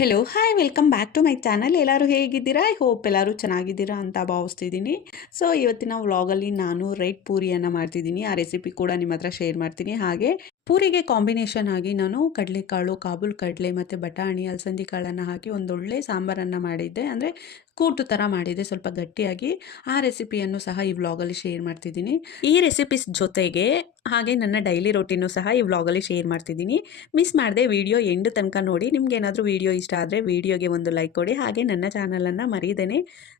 Hello hi welcome back to my channel. ಎಲ್ಲರೂ ಹೇಗಿದ್ದೀರಾ? I hope ಎಲ್ಲರೂ ಚೆನ್ನಾಗಿದ್ದೀರಾ ಅಂತ ಭಾವಿಸ್ತಿದ್ದೀನಿ. ಸೊ ಇವತ್ತಿನ ವ್ಲಾಗಲ್ಲಿ ನಾನು ರೆಡ್ ಪೂರಿಯನ್ನು ಮಾಡ್ತಿದ್ದೀನಿ. ಆ ರೆಸಿಪಿ ಕೂಡ ನಿಮ್ಮ ಹತ್ರ ಶೇರ್ ಮಾಡ್ತೀನಿ. ಹಾಗೆ ಪೂರಿಗೆ ಕಾಂಬಿನೇಷನ್ ಆಗಿ ನಾನು ಕಡಲೆಕಾಳು, ಕಾಬೂಲ್ ಕಡಲೆ ಮತ್ತು ಬಟಾಣಿ, ಅಲಸಂದಿ ಕಾಳನ್ನು ಹಾಕಿ ಒಂದೊಳ್ಳೆ ಸಾಂಬಾರನ್ನು ಮಾಡಿದ್ದೆ. ಅಂದರೆ ಕೂಟು ಥರ ಮಾಡಿದ್ದೆ, ಸ್ವಲ್ಪ ಗಟ್ಟಿಯಾಗಿ. ಆ ರೆಸಿಪಿಯನ್ನು ಸಹ ಈ ವ್ಲಾಗಲ್ಲಿ ಶೇರ್ ಮಾಡ್ತಿದ್ದೀನಿ. ಈ ರೆಸಿಪೀಸ್ ಜೊತೆಗೆ ಹಾಗೆ ನನ್ನ ಡೈಲಿ ರೊಟೀನು ಸಹ ಈ ವ್ಲಾಗಲ್ಲಿ ಶೇರ್ ಮಾಡ್ತಿದ್ದೀನಿ. ಮಿಸ್ ಮಾಡದೆ ವಿಡಿಯೋ ಎಂಡ್ ತನಕ ನೋಡಿ. ನಿಮ್ಗೆ ಏನಾದರೂ ವಿಡಿಯೋ ಇಷ್ಟ ಆದರೆ ವಿಡಿಯೋಗೆ ಒಂದು ಲೈಕ್ ಕೊಡಿ. ಹಾಗೆ ನನ್ನ ಚಾನಲನ್ನು ಮರೀದೇನೆ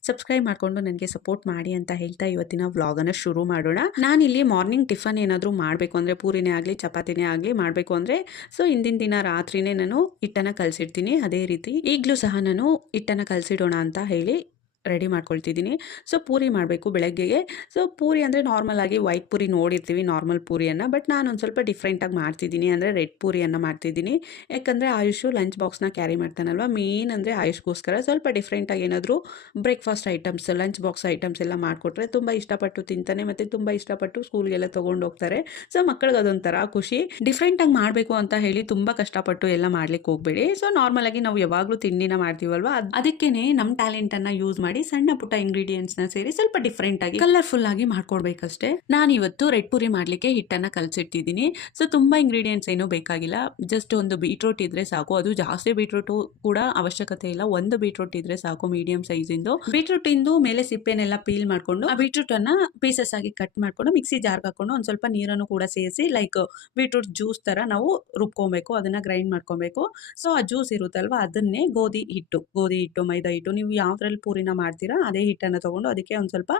ಸಬ್ಸ್ಕ್ರೈಬ್ ಮಾಡಿಕೊಂಡು ನನಗೆ ಸಪೋರ್ಟ್ ಮಾಡಿ ಅಂತ ಹೇಳ್ತಾ ಇವತ್ತಿನ ವ್ಲಾಗನ್ನು ಶುರು ಮಾಡೋಣ. ನಾನಿಲ್ಲಿ ಮಾರ್ನಿಂಗ್ ಟಿಫನ್ ಏನಾದರೂ ಮಾಡಬೇಕು ಅಂದರೆ, ಪೂರಿನೇ ಆಗಲಿ ಚಪಾತಿನೇ ಆಗಲಿ ಮಾಡಬೇಕು ಅಂದರೆ, ಸೊ ಹಿಂದಿನ ದಿನ ರಾತ್ರಿನೇ ನಾನು ಹಿಟ್ಟನ್ನು ಕಲಸಿಡ್ತೀನಿ. ಅದೇ ರೀತಿ ಈಗಲೂ ಸಹ ನಾನು ಹಿಟ್ಟನ್ನು ಕಲಸಿಡೋಣ ಅಂತ ಹೇಳಿ ರೆಡಿ ಮಾಡ್ಕೊಳ್ತಿದ್ದೀನಿ. ಸೊ ಪೂರಿ ಮಾಡಬೇಕು ಬೆಳಗ್ಗೆಗೆ. ಸೊ ಪೂರಿ ಅಂದರೆ ನಾರ್ಮಲ್ ಆಗಿ ವೈಟ್ ಪೂರಿ ನೋಡಿರ್ತೀವಿ, ನಾರ್ಮಲ್ ಪೂರಿಯನ್ನು. ಬಟ್ ನಾನು ಒಂದು ಸ್ವಲ್ಪ ಡಿಫ್ರೆಂಟಾಗಿ ಮಾಡ್ತಿದ್ದೀನಿ, ಅಂದರೆ ರೆಡ್ ಪೂರಿಯನ್ನು ಮಾಡ್ತಿದ್ದೀನಿ. ಯಾಕಂದರೆ ಆಯುಷು ಲಂಚ್ ಬಾಕ್ಸ್ನ ಕ್ಯಾರಿ ಮಾಡ್ತಾನಲ್ವ, ಮೇನ್ ಅಂದರೆ ಆಯುಷ್ಗೋಸ್ಕರ ಸ್ವಲ್ಪ ಡಿಫ್ರೆಂಟಾಗಿ ಏನಾದರೂ breakfast items, lunch box items ಎಲ್ಲ ಮಾಡಿಕೊಟ್ರೆ ತುಂಬ ಇಷ್ಟಪಟ್ಟು ತಿಂತಾನೆ ಮತ್ತು ತುಂಬ ಇಷ್ಟಪಟ್ಟು ಸ್ಕೂಲ್ಗೆಲ್ಲ ತೊಗೊಂಡು ಹೋಗ್ತಾರೆ. ಸೊ ಮಕ್ಕಳಿಗೆ ಅದೊಂಥರ ಖುಷಿ. ಡಿಫ್ರೆಂಟಾಗಿ ಮಾಡಬೇಕು ಅಂತ ಹೇಳಿ ತುಂಬ ಕಷ್ಟಪಟ್ಟು ಎಲ್ಲ ಮಾಡ್ಲಿಕ್ಕೆ ಹೋಗಬೇಡಿ. ಸೊ ನಾರ್ಮಲಾಗಿ ನಾವು ಯಾವಾಗಲೂ ತಿಂಡಿನ ಮಾಡ್ತೀವಲ್ವ, ಅದಕ್ಕೇ ನಮ್ಮ ಟ್ಯಾಲೆಂಟನ್ನು ಯೂಸ್ ಮಾಡಿ ಸಣ್ಣ ಪುಟ್ಟ ಇಂಗ್ರೀಡಿಯೆಂಟ್ಸ್ನ ಸೇರಿ ಸ್ವಲ್ಪ ಡಿಫ್ರೆಂಟ್ ಆಗಿ ಕಲರ್ಫುಲ್ ಆಗಿ ಮಾಡ್ಕೊಡ್ಬೇಕಷ್ಟೇ. ನಾನು ಇವತ್ತು ರೆಡ್ ಪೂರಿ ಮಾಡಲಿಕ್ಕೆ ಹಿಟ್ಟನ್ನು ಕಲಸಿಟ್ಟಿದ್ದೀನಿ. ಸೊ ತುಂಬ ಇಂಗ್ರೀಡಿಯೆಂಟ್ಸ್ ಏನೂ ಬೇಕಾಗಿಲ್ಲ. ಜಸ್ಟ್ ಒಂದು ಬೀಟ್ರೂಟ್ ಇದ್ರೆ ಸಾಕು. ಅದು ಜಾಸ್ತಿ ಬೀಟ್ರೂಟು ಕೂಡ ಅವಶ್ಯಕತೆ ಇಲ್ಲ, ಒಂದು ಬೀಟ್ರೂಟ್ ಇದ್ರೆ ಸಾಕು, ಮೀಡಿಯಂ ಸೈಜಿಂದು. ಬೀಟ್ರೂಟ್ ಇಂದು ಮೇಲೆ ಸಿಪ್ಪೆನೆಲ್ಲ ಪೀಲ್ ಮಾಡ್ಕೊಂಡು ಆ ಬೀಟ್ರೂಟ್ ಅನ್ನ ಪೀಸಸ್ ಆಗಿ ಕಟ್ ಮಾಡ್ಕೊಂಡು ಮಿಕ್ಸಿ ಜಾರ್ಗೆ ಹಾಕೊಂಡು ಒಂದು ಸ್ವಲ್ಪ ನೀರನ್ನು ಕೂಡ ಸೇರಿಸಿ ಲೈಕ್ ಬೀಟ್ರೂಟ್ ಜ್ಯೂಸ್ ತರ ನಾವು ರುಬ್ಕೊಬೇಕು, ಅದನ್ನ ಗ್ರೈಂಡ್ ಮಾಡ್ಕೊಬೇಕು. ಸೊ ಆ ಜ್ಯೂಸ್ ಇರುತ್ತಲ್ವಾ, ಅದನ್ನೇ ಗೋಧಿ ಹಿಟ್ಟು, ಮೈದಾ ಹಿಟ್ಟು, ನೀವು ಯಾವ್ದ್ರಲ್ಲಿ ಪೂರಿನ ಮಾಡ್ತೀರಾ ಅದೇ ಹಿಟ್ಟನ್ನು ತಗೊಂಡು ಅದಕ್ಕೆ ಒಂದು ಸ್ವಲ್ಪ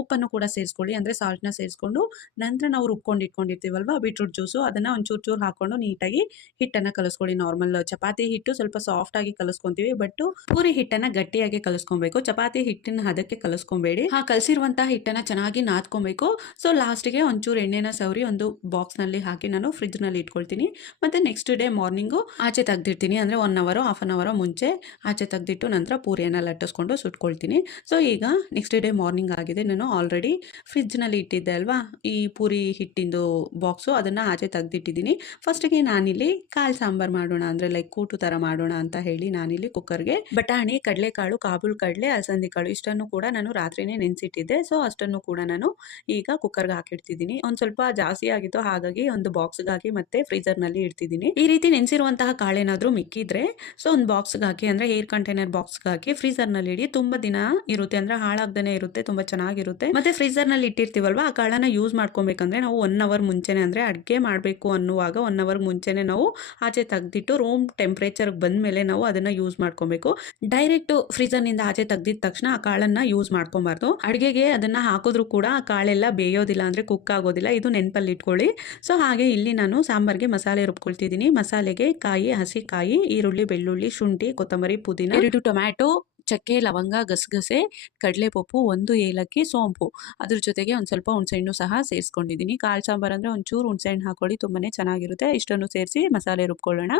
ಉಪ್ಪನ್ನು ಕೂಡ ಸೇರಿಸ್ಕೊಳ್ಳಿ, ಅಂದರೆ ಸಾಲ್ಟ್ನ ಸೇರಿಸ್ಕೊಂಡು ನಂತರ ನಾವು ರುಬ್ಕೊಂಡು ಇಟ್ಕೊಂಡಿರ್ತೀವಲ್ವ ಬೀಟ್ರೂಟ್ ಜ್ಯೂಸು, ಅದನ್ನು ಒಂದು ಚೂರು ಹಾಕ್ಕೊಂಡು ನೀಟಾಗಿ ಹಿಟ್ಟನ್ನು ಕಲಿಸ್ಕೊಳ್ಳಿ. ನಾರ್ಮಲ್ ಚಪಾತಿ ಹಿಟ್ಟು ಸ್ವಲ್ಪ ಸಾಫ್ಟಾಗಿ ಕಲಿಸ್ಕೊತೀವಿ, ಬಟ್ ಪೂರಿ ಹಿಟ್ಟನ್ನು ಗಟ್ಟಿಯಾಗಿ ಕಲಿಸ್ಕೊಬೇಕು. ಚಪಾತಿ ಹಿಟ್ಟಿನ ಅದಕ್ಕೆ ಕಲಿಸ್ಕೊಬೇಡಿ. ಕಲಸಿರುವಂತಹ ಹಿಟ್ಟನ್ನು ಚೆನ್ನಾಗಿ ನಾದ್ಕೊಬೇಕು. ಸೊ ಲಾಸ್ಟಿಗೆ ಒಂಚೂರು ಎಣ್ಣೆನ ಸವರಿ ಒಂದು ಬಾಕ್ಸ್ನಲ್ಲಿ ಹಾಕಿ ನಾನು ಫ್ರಿಜ್ನಲ್ಲಿ ಇಟ್ಕೊಳ್ತೀನಿ. ಮತ್ತು ನೆಕ್ಸ್ಟ್ ಡೇ ಮಾರ್ನಿಂಗು ಆಚೆ ತೆಗ್ದಿರ್ತೀನಿ, ಅಂದರೆ 1 ಅವರ್ ಹಾಫ್ ಆನ್ ಅವರ್ ಮುಂಚೆ ಆಚೆ ತೆಗೆದಿಟ್ಟು ನಂತರ ಪೂರಿಯನ್ನು ಲಟ್ಟಿಸ್ಕೊಂಡು ಸುಟ್ಕೊಳ್ತೀನಿ. ಸೊ ಈಗ ನೆಕ್ಸ್ಟ್ ಡೇ ಮಾರ್ನಿಂಗ್ ಆಗಿದೆ. ನಾನು ಆಲ್ರೆಡಿ ಫ್ರಿಜ್ನಲ್ಲಿ ಇಟ್ಟಿದ್ದೆ ಅಲ್ವಾ ಈ ಪೂರಿ ಹಿಟ್ಟಿಂದು ಬಾಕ್ಸು, ಅದನ್ನು ಆಚೆ ತೆಗೆದಿಟ್ಟಿದ್ದೀನಿ. ಫಸ್ಟಿಗೆ ನಾನಿಲ್ಲಿ ಕಾಳು ಸಾಂಬಾರು ಮಾಡೋಣ, ಅಂದರೆ ಲೈಕ್ ಕೂಟು ಥರ ಮಾಡೋಣ ಅಂತ ಹೇಳಿ ನಾನಿಲ್ಲಿ ಕುಕ್ಕರ್ಗೆ ಬಟಾಣಿ, ಕಡಲೆಕಾಳು, ಕಾಬೂಲ್ ಕಡಲೆ, ಅಲಸಂದಿ ಕಾಳು ಇಷ್ಟನ್ನು ಕೂಡ ನಾನು ರಾತ್ರಿನೇ ನೆನೆಸಿಟ್ಟಿದ್ದೆ. ಸೊ ಅಷ್ಟನ್ನು ಕೂಡ ನಾನು ಈಗ ಕುಕ್ಕರ್ಗೆ ಹಾಕಿಡ್ತಿದ್ದೀನಿ. ಒಂದು ಸ್ವಲ್ಪ ಜಾಸ್ತಿ ಆಗಿತ್ತು, ಹಾಗಾಗಿ ಒಂದು ಬಾಕ್ಸ್ಗೆ ಹಾಕಿ ಮತ್ತೆ ಫ್ರೀಜರ್ನಲ್ಲಿ ಇಡ್ತಿದ್ದೀನಿ. ಈ ರೀತಿ ನೆನೆಸಿರುವಂತಹ ಕಾಳೇನಾದರೂ ಮಿಕ್ಕಿದ್ರೆ ಸೊ ಒಂದು ಬಾಕ್ಸ್ಗೆ ಹಾಕಿ, ಅಂದರೆ ಏರ್ ಕಂಟೈನರ್ ಬಾಕ್ಸ್ಗೆ ಹಾಕಿ ಫ್ರೀಜರ್ನಲ್ಲಿ ಇಡಿ. ತುಂಬ ದಿನ ಇರುತ್ತೆ, ಅಂದರೆ ಹಾಳಾಗ್ದೇ ಇರುತ್ತೆ, ತುಂಬ ಚೆನ್ನಾಗಿರುತ್ತೆ. ಮತ್ತೆ ಫ್ರೀಜರ್ ನಲ್ಲಿ ಇಟ್ಟಿರ್ತೀವಲ್ವಾ, ಆ ಕಾಳನ್ನ ಯೂಸ್ ಮಾಡ್ಕೊಬೇಕಂದ್ರೆ ನಾವು 1 ಅವರ್ ಮುಂಚೆನೆ, ಅಂದ್ರೆ ಅಡುಗೆ ಮಾಡಬೇಕು ಅನ್ನುವಾಗ 1 ಅವರ್ ಮುಂಚೆನೆ ನಾವು ಆಚೆ ತೆಗೆದಿಟ್ಟು ರೂಮ್ ಟೆಂಪರೇಚರ್ ಬಂದ ಮೇಲೆ ನಾವು ಅದನ್ನ ಯೂಸ್ ಮಾಡ್ಕೊಬೇಕು. ಡೈರೆಕ್ಟ್ ಫ್ರೀಜರ್ ನಿಂದ ಆಚೆ ತೆಗೆದಿದ ತಕ್ಷಣ ಆ ಕಾಳನ್ನ ಯೂಸ್ ಮಾಡ್ಕೊಬಾರ್ದು. ಅಡುಗೆಗೆ ಅದನ್ನ ಹಾಕಿದ್ರು ಕೂಡ ಆ ಕಾಳೆಲ್ಲ ಬೇಯೋದಿಲ್ಲ, ಅಂದ್ರೆ ಕುಕ್ ಆಗೋದಿಲ್ಲ. ಇದು ನೆನಪಲ್ಲಿ ಇಟ್ಕೊಳ್ಳಿ. ಸೊ ಹಾಗೆ ಇಲ್ಲಿ ನಾನು ಸಾಂಬಾರ್ಗೆ ಮಸಾಲೆ ರುಬ್ಕೊಳ್ತಿದ್ದೀನಿ. ಮಸಾಲೆಗೆ ಕಾಯಿ, ಹಸಿ ಕಾಯಿ, ಈರುಳ್ಳಿ, ಬೆಳ್ಳುಳ್ಳಿ, ಶುಂಠಿ, ಕೊತ್ತಂಬರಿ, ಪುದೀನ, 2 ಟೊಮ್ಯಾಟೊ, ಚಕ್ಕೆ, ಲವಂಗ, ಗಸಗಸೆ, ಕಡಲೆಪಪ್ಪು, 1 ಏಲಕ್ಕಿ, ಸೋಂಪು, ಅದ್ರ ಜೊತೆಗೆ ಒಂದು ಸ್ವಲ್ಪ ಹುಣಸೆಹಣ್ಣು ಸಹ ಸೇರಿಸ್ಕೊಂಡಿದ್ದೀನಿ. ಕಾಳು ಸಾಂಬಾರು ಅಂದರೆ ಒಂಚೂರು ಹುಣಸೆಹಣ್ಣು ಹಾಕೊಳ್ಳಿ, ತುಂಬಾ ಚೆನ್ನಾಗಿರುತ್ತೆ. ಇಷ್ಟನ್ನು ಸೇರಿಸಿ ಮಸಾಲೆ ರುಬ್ಕೊಳ್ಳೋಣ.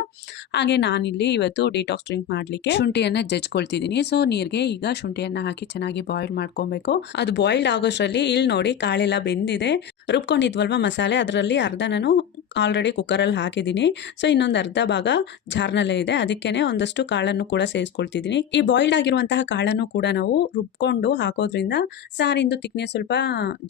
ಹಾಗೆ ನಾನಿಲ್ಲಿ ಇವತ್ತು ಡಿಟಾಕ್ಸ್ ಡ್ರಿಂಕ್ ಮಾಡಲಿಕ್ಕೆ ಶುಂಠಿಯನ್ನು ಜಜ್ಕೊಳ್ತಿದ್ದೀನಿ. ಸೊ ನೀರಿಗೆ ಈಗ ಶುಂಠಿಯನ್ನು ಹಾಕಿ ಚೆನ್ನಾಗಿ ಬಾಯ್ಲ್ ಮಾಡ್ಕೊಬೇಕು. ಅದು ಬಾಯ್ಲ್ಡ್ ಆಗೋಷ್ಟರಲ್ಲಿ ಇಲ್ಲಿ ನೋಡಿ ಕಾಳೆಲ್ಲ ಬೆಂದಿದೆ. ರುಬ್ಕೊಂಡಿದ್ವಲ್ವ ಮಸಾಲೆ, ಅದರಲ್ಲಿ ಅರ್ಧ ನಾನು ಆಲ್ರೆಡಿ ಕುಕ್ಕರಲ್ಲಿ ಹಾಕಿದ್ದೀನಿ. ಸೊ ಇನ್ನೊಂದು ಅರ್ಧ ಭಾಗ ಜಾರ್ನಲ್ಲೇ ಇದೆ, ಅದಕ್ಕೇನೆ ಒಂದಷ್ಟು ಕಾಳನ್ನು ಕೂಡ ಸೇರಿಸ್ಕೊಳ್ತಿದ್ದೀನಿ. ಈ ಬಾಯ್ಲ್ಡ್ ಆಗಿರುವಂತಹ ಕಾಳನ್ನು ಕೂಡ ನಾವು ರುಬ್ಕೊಂಡು ಹಾಕೋದ್ರಿಂದ ಸಾರಿಂದು ತಿಕ್ನೆಸ್ ಸ್ವಲ್ಪ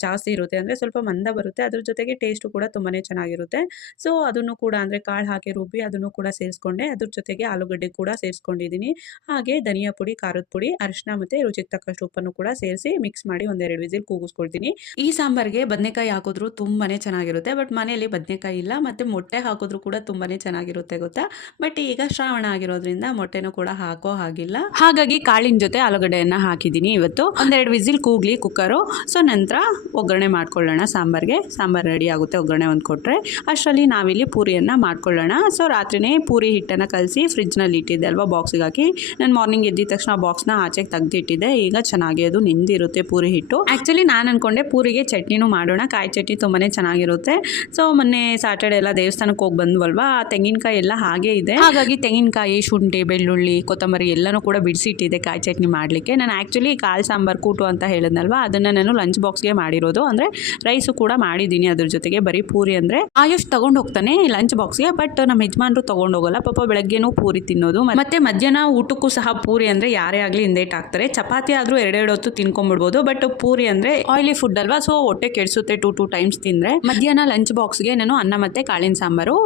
ಜಾಸ್ತಿ ಇರುತ್ತೆ, ಅಂದರೆ ಸ್ವಲ್ಪ ಮಂದ ಬರುತ್ತೆ. ಅದ್ರ ಜೊತೆಗೆ ಟೇಸ್ಟು ಕೂಡ ತುಂಬಾನೇ ಚೆನ್ನಾಗಿರುತ್ತೆ. ಸೊ ಅದನ್ನು ಕೂಡ, ಅಂದರೆ ಕಾಳು ಹಾಕಿ ರುಬ್ಬಿ ಅದನ್ನು ಕೂಡ ಸೇರಿಸ್ಕೊಂಡೆ. ಅದ್ರ ಜೊತೆಗೆ ಆಲೂಗಡ್ಡೆ ಕೂಡ ಸೇರಿಸ್ಕೊಂಡಿದ್ದೀನಿ. ಹಾಗೆ ಧನಿಯಾ ಪುಡಿ, ಖಾರದ ಪುಡಿ, ಅರಿಶಿನ ಮತ್ತು ರುಚಿಗೆ ತಕ್ಕಷ್ಟು ಉಪ್ಪನ್ನು ಕೂಡ ಸೇರಿಸಿ ಮಿಕ್ಸ್ ಮಾಡಿ 1-2 ವಿಸಿಲ್ ಕೂಗಿಸ್ಕೊಳ್ತೀನಿ. ಈ ಸಾಂಬಾರ್ಗೆ ಬದನೆಕಾಯಿ ಹಾಕಿದ್ರು ತುಂಬಾನೇ ಚೆನ್ನಾಗಿರುತ್ತೆ. ಬಟ್ ಮನೆಯಲ್ಲಿ ಬದನೆಕಾಯಿ ಇಲ್ಲ, ಮತ್ತು ಮೊಟ್ಟೆ ಹಾಕಿದ್ರು ಕೂಡ ತುಂಬಾನೇ ಚೆನ್ನಾಗಿರುತ್ತೆ ಗೊತ್ತಾ. ಬಟ್ ಈಗ ಶ್ರಾವಣ ಆಗಿರೋದ್ರಿಂದ ಮೊಟ್ಟೆನೂ ಕೂಡ ಹಾಕೋ ಹಾಗಿಲ್ಲ, ಹಾಗಾಗಿ ಕಾಳಿನ ಜೊತೆ ಆಲೂಗಡ್ಡೆಯನ್ನು ಹಾಕಿದ್ದೀನಿ. ಇವತ್ತು 1-2 ವಿಸಿಲ್ ಕೂಗ್ಲಿ ಕುಕ್ಕರು. ಸೊ ನಂತರ ಒಗ್ಗರಣೆ ಮಾಡ್ಕೊಳ್ಳೋಣ. ಸಾಂಬಾರು ರೆಡಿ ಆಗುತ್ತೆ ಒಗ್ಗರಣೆ ಒಂದು ಕೊಟ್ಟರೆ. ಅಷ್ಟರಲ್ಲಿ ನಾವಿಲ್ಲಿ ಪೂರಿಯನ್ನು ಮಾಡ್ಕೊಳ್ಳೋಣ. ಸೊ ರಾತ್ರಿನೇ ಪೂರಿ ಹಿಟ್ಟನ್ನು ಕಲಸಿ ಫ್ರಿಜ್ನಲ್ಲಿ ಇಟ್ಟಿದ್ದೆ ಅಲ್ವಾ ಬಾಕ್ಸಿಗೆ ಹಾಕಿ. ನಾನು ಮಾರ್ನಿಂಗ್ ಎದ್ದಿದ ತಕ್ಷಣ ಬಾಕ್ಸ್ನ ಆಚೆಗೆ ತೆಗೆದಿಟ್ಟಿದ್ದೆ. ಈಗ ಚೆನ್ನಾಗಿ ಅದು ನೆಂದಿರುತ್ತೆ ಪೂರಿ ಹಿಟ್ಟು. ಆ್ಯಕ್ಚುಲಿ ನಾನು ಅಂದ್ಕೊಂಡೆ ಪೂರಿಗೆ ಚಟ್ನಿನೂ ಮಾಡೋಣ, ಕಾಯಿ ಚಟ್ನಿ ತುಂಬಾ ಚೆನ್ನಾಗಿರುತ್ತೆ. ಸೊ ಮೊನ್ನೆ ಸ್ಯಾಟರ್ಡೆ ಸ್ಯಾಟರ್ಡೆ ಎಲ್ಲ ದೇವಸ್ಥಾನಕ್ಕೆ ಹೋಗಿ ಬಂದ್ವಲ್ವಾ, ಆ ತೆಂಗಿನಕಾಯಿ ಎಲ್ಲ ಹಾಗೆ ಇದೆ. ಹಾಗಾಗಿ ತೆಂಗಿನಕಾಯಿ, ಶುಂಠಿ, ಬೆಳ್ಳುಳ್ಳಿ, ಕೊತ್ತಂಬರಿ ಎಲ್ಲನೂ ಕೂಡ ಬಿಡಿಸಿಟ್ಟಿದೆ ಕಾಯಿ ಚಟ್ನಿ ಮಾಡಲಿಕ್ಕೆ. ನಾನು ಆ್ಯಕ್ಚುಲಿ ಕಾಳು ಸಾಂಬಾರು ಕೂಟು ಅಂತ ಹೇಳಿದ್ನಲ್ವಾ, ಅದನ್ನು ನಾನು ಲಂಚ್ ಬಾಕ್ಸ್ಗೆ ಮಾಡಿರೋದು. ಅಂದರೆ ರೈಸು ಕೂಡ ಮಾಡಿದ್ದೀನಿ ಅದ್ರ ಜೊತೆಗೆ. ಬರೀ ಪೂರಿ ಅಂದರೆ ಆಯುಷ್ ತೊಗೊಂಡು ಹೋಗ್ತಾನೆ ಲಂಚ್ ಬಾಕ್ಸ್ಗೆ, ಬಟ್ ನಮ್ಮ ಯಜಮಾನ್ರು ತೊಗೊಂಡು ಹೋಗಲ್ಲ. ಪಾಪ ಬೆಳಗ್ಗೆನೂ ಪೂರಿ ತಿನ್ನೋದು, ಮತ್ತೆ ಮಧ್ಯಾಹ್ನ ಊಟಕ್ಕೂ ಸಹ ಪೂರಿ ಅಂದರೆ ಯಾರೇ ಆಗಲಿ ಹಿಂದೇಟ್ ಹಾಕ್ತಾರೆ. ಚಪಾತಿ ಆದರೂ 2 ಹೊತ್ತು ತಿನ್ಕೊಂಡ್ಬಿಡ್ಬೋದು, ಬಟ್ ಪೂರಿ ಅಂದರೆ ಆಯಿಲಿ ಫುಡ್ ಅಲ್ವಾ, ಸೊ ಹೊಟ್ಟೆ ಕೆಡಿಸುತ್ತೆ 2 ಟೈಮ್ಸ್ ತಿಂದರೆ. ಮಧ್ಯಾಹ್ನ ಲಂಚ್ ಬಾಕ್ಸ್ಗೆ ನಾನು ಅನ್ನ ಮತ್ತು ಕಾಳಿನ ಸಾಂಬಾರು,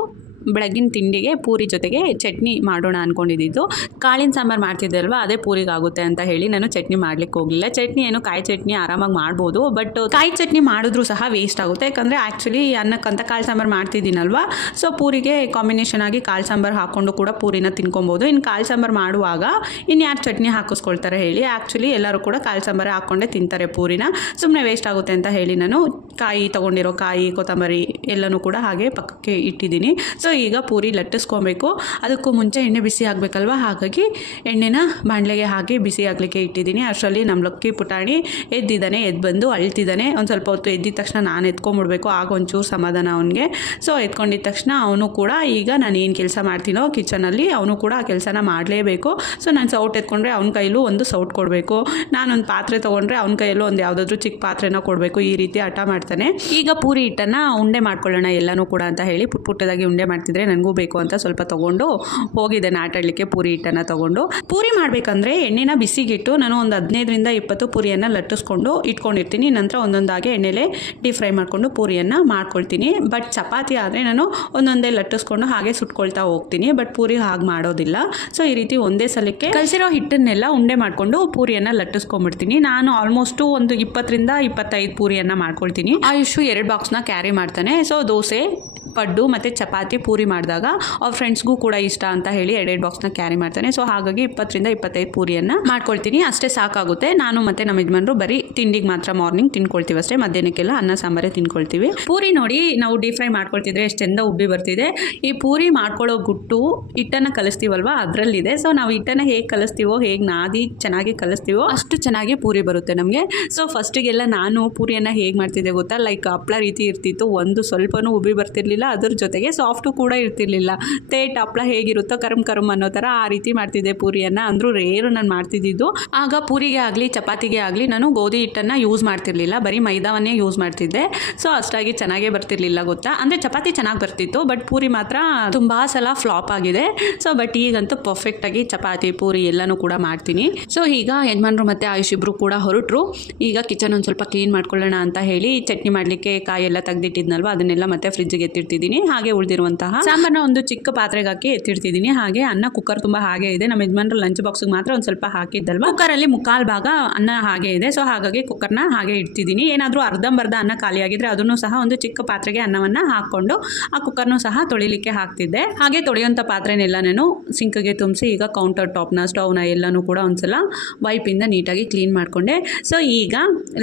ಬೆಳಗಿನ ತಿಂಡಿಗೆ ಪೂರಿ ಜೊತೆಗೆ ಚಟ್ನಿ ಮಾಡೋಣ ಅಂದ್ಕೊಂಡಿದ್ದು. ಕಾಳಿನ ಸಾಂಬಾರು ಮಾಡ್ತಿದ್ದೆ ಅಲ್ವಾ, ಅದೇ ಪೂರಿಗೆ ಆಗುತ್ತೆ ಅಂತ ಹೇಳಿ ನಾನು ಚಟ್ನಿ ಮಾಡ್ಲಿಕ್ಕೆ ಹೋಗಲಿಲ್ಲ. ಚಟ್ನಿ ಏನು ಕಾಯಿ ಚಟ್ನಿ ಆರಾಮಾಗಿ ಮಾಡ್ಬೋದು, ಬಟ್ ಕಾಯಿ ಚಟ್ನಿ ಮಾಡಿದ್ರೂ ಸಹ ವೇಸ್ಟ್ ಆಗುತ್ತೆ. ಯಾಕಂದರೆ ಆ್ಯಕ್ಚುಲಿ ಅನ್ನಕ್ಕಂತ ಕಾಳು ಸಾಂಬಾರು ಮಾಡ್ತಿದ್ದೀನಲ್ವಾ, ಸೊ ಪೂರಿಗೆ ಕಾಂಬಿನೇಷನ್ ಆಗಿ ಕಾಳು ಸಾಂಬಾರು ಹಾಕ್ಕೊಂಡು ಕೂಡ ಪೂರಿನ ತಿನ್ಕೊಬೋದು. ಇನ್ನು ಕಾಳು ಸಾಂಬಾರು ಮಾಡುವಾಗ ಇನ್ಯಾರು ಚಟ್ನಿ ಹಾಕಿಸ್ಕೊಳ್ತಾರೆ ಹೇಳಿ. ಆ್ಯಕ್ಚುಲಿ ಎಲ್ಲರೂ ಕೂಡ ಕಾಳು ಸಾಂಬಾರು ಹಾಕ್ಕೊಂಡೇ ತಿಂತಾರೆ ಪೂರಿನ. ಸುಮ್ಮನೆ ವೇಸ್ಟ್ ಆಗುತ್ತೆ ಅಂತ ಹೇಳಿ ನಾನು ಕಾಯಿ ತೊಗೊಂಡಿರೋ ಕಾಯಿ, ಕೊತ್ತಂಬರಿ ಎಲ್ಲನೂ ಕೂಡ ಹಾಗೆ ಪಕ್ಕಕ್ಕೆ ಇಟ್ಟಿದ್ದೀನಿ. ಸೊ ಈಗ ಪೂರಿ ಲಟ್ಟಿಸ್ಕೊಬೇಕು. ಅದಕ್ಕೂ ಮುಂಚೆ ಎಣ್ಣೆ ಬಿಸಿ ಆಗಬೇಕಲ್ವ, ಹಾಗಾಗಿ ಎಣ್ಣೆನ ಬಾಣಲೆಗೆ ಹಾಕಿ ಬಿಸಿ ಆಗಲಿಕ್ಕೆ ಇಟ್ಟಿದ್ದೀನಿ. ಅಷ್ಟರಲ್ಲಿ ನಮ್ಮ ಲಕ್ಕಿ ಪುಟಾಣಿ ಎದ್ದಿದ್ದಾನೆ, ಎದ್ದು ಬಂದು ಅಳ್ತಿದ್ದಾನೆ. ಒಂದು ಸ್ವಲ್ಪ ಹೊತ್ತು ಎದ್ದಿದ ತಕ್ಷಣ ನಾನು ಎತ್ಕೊಂಡ್ಬಿಡ್ಬೇಕು, ಆಗ ಒಂಚೂರು ಸಮಾಧಾನ ಅವನಿಗೆ. ಸೊ ಎತ್ಕೊಂಡಿದ್ದ ತಕ್ಷಣ ಅವನು ಕೂಡ ಈಗ ನಾನು ಏನು ಕೆಲಸ ಮಾಡ್ತೀನೋ ಕಿಚನಲ್ಲಿ ಅವನು ಕೂಡ ಆ ಕೆಲಸನ ಮಾಡಲೇಬೇಕು. ಸೊ ನಾನು ಸೌಟ್ ಎತ್ಕೊಂಡ್ರೆ ಅವನ ಕೈಲೂ ಒಂದು ಸೌಟ್ ಕೊಡಬೇಕು, ನಾನೊಂದು ಪಾತ್ರೆ ತೊಗೊಂಡ್ರೆ ಅವನ ಕೈಯಲ್ಲೂ ಒಂದು ಯಾವುದಾದ್ರೂ ಚಿಕ್ಕ ಪಾತ್ರೆನ ಕೊಡಬೇಕು. ಈ ರೀತಿ ಹಠ ಮಾಡ್ತಾನೆ. ಈಗ ಪೂರಿ ಹಿಟ್ಟನ್ನು ಉಂಡೆ ಮಾಡ್ಕೊಳ್ಳೋಣ ಎಲ್ಲನೂ ಕೂಡ ಅಂತ ಹೇಳಿ ಪುಟ್ಟದಾಗಿ ಉಂಡೆ ಮಾಡ್ತಿದ್ರೆ ನನಗೂ ಬೇಕು ಅಂತ ಸ್ವಲ್ಪ ತೊಗೊಂಡು ಹೋಗಿದ್ದೆ ಆಟಾಡಲಿಕ್ಕೆ. ಪೂರಿ ಹಿಟ್ಟನ್ನು ತೊಗೊಂಡು ಪೂರಿ ಮಾಡಬೇಕಂದ್ರೆ ಎಣ್ಣೆನ ಬಿಸಿಗಿಟ್ಟು ನಾನು ಒಂದು 15-20 ಪೂರಿಯನ್ನು ಲಟ್ಟಿಸ್ಕೊಂಡು ಇಟ್ಕೊಂಡಿರ್ತೀನಿ. ನಂತರ ಒಂದೊಂದಾಗಿ ಎಣ್ಣೆಲೆ ಡೀಪ್ ಫ್ರೈ ಮಾಡಿಕೊಂಡು ಪೂರಿಯನ್ನು ಮಾಡ್ಕೊಳ್ತೀನಿ. ಬಟ್ ಚಪಾತಿ ಆದರೆ ನಾನು ಒಂದೊಂದೇ ಲಟ್ಟಿಸ್ಕೊಂಡು ಹಾಗೆ ಸುಟ್ಕೊಳ್ತಾ ಹೋಗ್ತೀನಿ, ಬಟ್ ಪೂರಿ ಹಾಗೆ ಮಾಡೋದಿಲ್ಲ. ಸೊ ಈ ರೀತಿ ಒಂದೇ ಸಲಕ್ಕೆ ಕಲಸಿರೋ ಹಿಟ್ಟನ್ನೆಲ್ಲ ಉಂಡೆ ಮಾಡಿಕೊಂಡು ಪೂರಿಯನ್ನು ಲಟ್ಟಿಸ್ಕೊಂಡ್ಬಿಡ್ತೀನಿ. ನಾನು ಆಲ್ಮೋಸ್ಟು ಒಂದು 20-25 ಪೂರಿಯನ್ನು ಮಾಡ್ಕೊಳ್ತೀನಿ. ಆಯುಷು 2 ಬಾಕ್ಸ್ನ ಕ್ಯಾರಿ ಮಾಡ್ತಾನೆ. ಸೊ ದೋಸೆ, ಪಡ್ಡು ಮತ್ತು ಚಪಾತಿ ಪೂರಿ ಮಾಡಿದಾಗ ಅವ್ರ ಫ್ರೆಂಡ್ಸ್ಗೂ ಕೂಡ ಇಷ್ಟ ಅಂತ ಹೇಳಿ 2 ಬಾಕ್ಸ್ನ ಕ್ಯಾರಿ ಮಾಡ್ತಾನೆ. ಸೊ ಹಾಗಾಗಿ 20-25 ಪೂರಿಯನ್ನು ಮಾಡ್ಕೊಳ್ತೀನಿ. ಅಷ್ಟೇ ಸಾಕಾಗುತ್ತೆ. ನಾನು ಮತ್ತು ನಮ್ಮ ಯಜಮಾನರು ಬರೀ ತಿಂಡಿಗೆ ಮಾತ್ರ ಮಾರ್ನಿಂಗ್ ತಿನ್ಕೊಳ್ತೀವಿ ಅಷ್ಟೇ, ಮಧ್ಯಾಹ್ನಕ್ಕೆಲ್ಲ ಅನ್ನ ಸಾಂಬಾರೇ ತಿನ್ಕೊಳ್ತೀವಿ. ಪೂರಿ ನೋಡಿ ನಾವು ಡೀಪ್ ಫ್ರೈ ಮಾಡ್ಕೊಳ್ತಿದ್ರೆ ಎಷ್ಟು ಚೆಂದ ಉಬ್ಬಿ ಬರ್ತಿದೆ. ಈ ಪೂರಿ ಮಾಡ್ಕೊಳ್ಳೋ ಗುಟ್ಟು ಹಿಟ್ಟನ್ನು ಕಲಿಸ್ತೀವಲ್ವ ಅದರಲ್ಲಿದೆ. ಸೊ ನಾವು ಹಿಟ್ಟನ್ನು ಹೇಗೆ ಕಲಿಸ್ತೀವೋ, ಹೇಗೆ ನಾದಿ ಚೆನ್ನಾಗಿ ಕಲಿಸ್ತೀವೋ ಅಷ್ಟು ಚೆನ್ನಾಗಿ ಪೂರಿ ಬರುತ್ತೆ ನಮಗೆ. ಸೊ ಫಸ್ಟಿಗೆಲ್ಲ ನಾನು ಪೂರಿಯನ್ನು ಹೇಗೆ ಮಾಡ್ತಿದ್ದೆ ಗೊತ್ತಾ, ಲೈಕ್ ಹಪ್ಪಳ ರೀತಿ ಇರ್ತಿತ್ತು, ಒಂದು ಸ್ವಲ್ಪನೂ ಉಬ್ಬಿ ಬರ್ತಿರ್ಲಿಲ್ಲ, ಅದ್ರ ಜೊತೆಗೆ ಸಾಫ್ಟು ಕೂಡ ಇರ್ತಿರ್ಲಿಲ್ಲ. ತೇಟ್ ಹಪ್ಪಳ ಹೇಗಿರುತ್ತೋ ಕರಮ್ ಅನ್ನೋ ಥರ ಆ ರೀತಿ ಮಾಡ್ತಿದ್ದೆ ಪೂರಿಯನ್ನು. ಅಂದರೂ ರೇರು ನಾನು ಮಾಡ್ತಿದ್ದು. ಆಗ ಪೂರಿಗೆ ಆಗಲಿ ಚಪಾತಿಗೆ ಆಗಲಿ ನಾನು ಗೋಧಿ ಹಿಟ್ಟನ್ನು ಯೂಸ್ ಮಾಡ್ತಿರ್ಲಿಲ್ಲ, ಬರೀ ಮೈದಾವನ್ನೇ ಯೂಸ್ ಮಾಡ್ತಿದ್ದೆ. ಸೊ ಅಷ್ಟಾಗಿ ಚೆನ್ನಾಗೇ ಬರ್ತಿರ್ಲಿಲ್ಲ ಗೊತ್ತಾ. ಅಂದರೆ ಚಪಾತಿ ಚೆನ್ನಾಗಿ ಬರ್ತಿತ್ತು, ಬಟ್ ಪೂರಿ ಮಾತ್ರ ತುಂಬ ಸಲ ಫ್ಲಾಪ್ ಆಗಿದೆ. ಸೊ ಬಟ್ ಈಗಂತೂ ಪರ್ಫೆಕ್ಟಾಗಿ ಚಪಾತಿ ಪೂರಿ ಎಲ್ಲನೂ ಕೂಡ ಮಾಡ್ತೀನಿ. ಸೊ ಈಗ ಯಜಮಾನರು ಮತ್ತು ಆಯುಷ್ ಇಬ್ಬರು ಕೂಡ ಹೊರಟರು. ಈಗ ಕಿಚನ್ ಒಂದು ಸ್ವಲ್ಪ ಕ್ಲೀನ್ ಮಾಡ್ಕೊಳ್ಳೋಣ ಅಂತ ಹೇಳಿ ಚಟ್ನಿ ಮಾಡಲಿಕ್ಕೆ ಕಾಯಿ ಎಲ್ಲ ತೆಗೆದಿಟ್ಟಿದ್ನಲ್ವ ಅದನ್ನೆಲ್ಲ ಮತ್ತೆ ಫ್ರಿಜ್ಗೆ ಎತ್ತಿಡ್ತಿದ್ದೀನಿ. ಹಾಗೆ ಉಳಿದಿರುವಂತಹ ಸಾಂಬಾರನ್ನ ಒಂದು ಚಿಕ್ಕ ಪಾತ್ರೆಗೆ ಹಾಕಿ ಎತ್ತಿಡ್ತಿದ್ದೀನಿ. ಹಾಗೆ ಅನ್ನ ಕುಕ್ಕರ್ ತುಂಬ ಹಾಗೆ ಇದೆ. ನಮ್ಮ ಯಜಮಾನರು ಲಂಚ್ ಬಾಕ್ಸ್ಗೆ ಮಾತ್ರ ಒಂದು ಸ್ವಲ್ಪ ಹಾಕಿದ್ದಲ್ವ, ಕುಕ್ಕರಲ್ಲಿ 3/4 ಭಾಗ ಅನ್ನ ಹಾಗೆ ಇದೆ. ಸೊ ಹಾಗಾಗಿ ಕುಕ್ಕರ್ನ ಹಾಗೆ ಇಡ್ತಿದ್ದೀನಿ. ಏನಾದರೂ ಅರ್ಧಂಬರ್ಧ ಅನ್ನ ಖಾಲಿಯಾಗಿದ್ರೆ ಅದನ್ನು ಸಹ ಒಂದು ಚಿಕ್ಕ ಪಾತ್ರೆಗೆ ಅನ್ನವನ್ನು ಹಾಕ್ಕೊಂಡು ಆ ಕುಕ್ಕರ್ನೂ ಸಹ ತೊಳಿಲಿಕ್ಕೆ ಹಾಕ್ತಿದ್ದೆ. ಹಾಗೆ ತೊಳೆಯುವಂಥ ಪಾತ್ರೆನೆಲ್ಲ ನಾನು ಸಿಂಕ್ಗೆ ತುಂಬಿಸಿ ಈಗ ಕೌಂಟರ್ ಟಾಪ್ನ ಸ್ಟವ್ನ ಎಲ್ಲನೂ ಕೂಡ ಒಂದ್ಸಲ ವೈಪಿಂದ ನೀಟಾಗಿ ಕ್ಲೀನ್ ಮಾಡಿಕೊಂಡೆ. ಸೊ ಈಗ